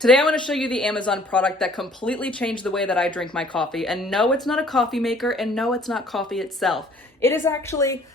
Today I want to show you the Amazon product that completely changed the way that I drink my coffee. And no, it's not a coffee maker, and no, it's not coffee itself. It is actually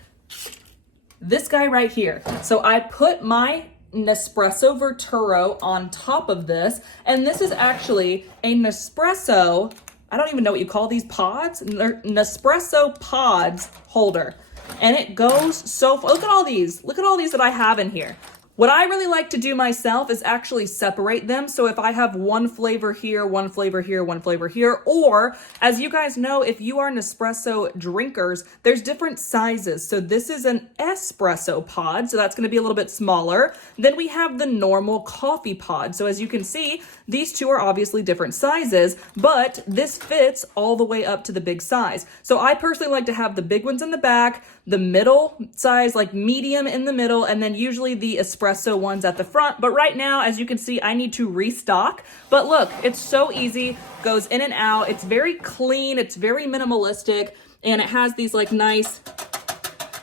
this guy right here. So I put my Nespresso Vertuo on top of this, and this is actually a Nespresso, I don't even know what you call these pods, Nespresso pods holder. And it goes so far. Look at all these that I have in here. What I really like to do myself is actually separate them. So if I have one flavor here, one flavor here, one flavor here, or as you guys know, if you are Nespresso drinkers, there's different sizes. So this is an espresso pod, so that's gonna be a little bit smaller. Then we have the normal coffee pod. So as you can see, these two are obviously different sizes, but this fits all the way up to the big size. So I personally like to have the big ones in the back, the middle size, like medium in the middle, and then usually the espresso ones at the front. But right now, as you can see, I need to restock. But look, it's so easy, goes in and out. It's very clean, it's very minimalistic, and it has these like nice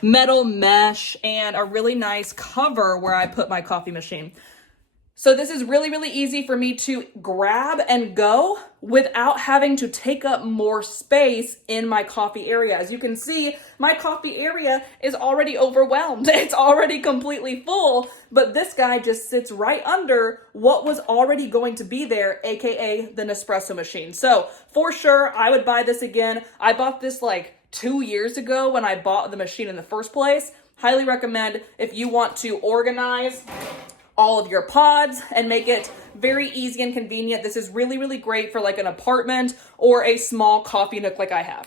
metal mesh and a really nice cover where I put my coffee machine. So this is really, really easy for me to grab and go without having to take up more space in my coffee area. As you can see, my coffee area is already overwhelmed. It's already completely full, but this guy just sits right under what was already going to be there, AKA the Nespresso machine. So for sure, I would buy this again. I bought this like 2 years ago when I bought the machine in the first place. Highly recommend if you want to organize all of your pods and make it very easy and convenient. This is really, really great for like an apartment or a small coffee nook like I have.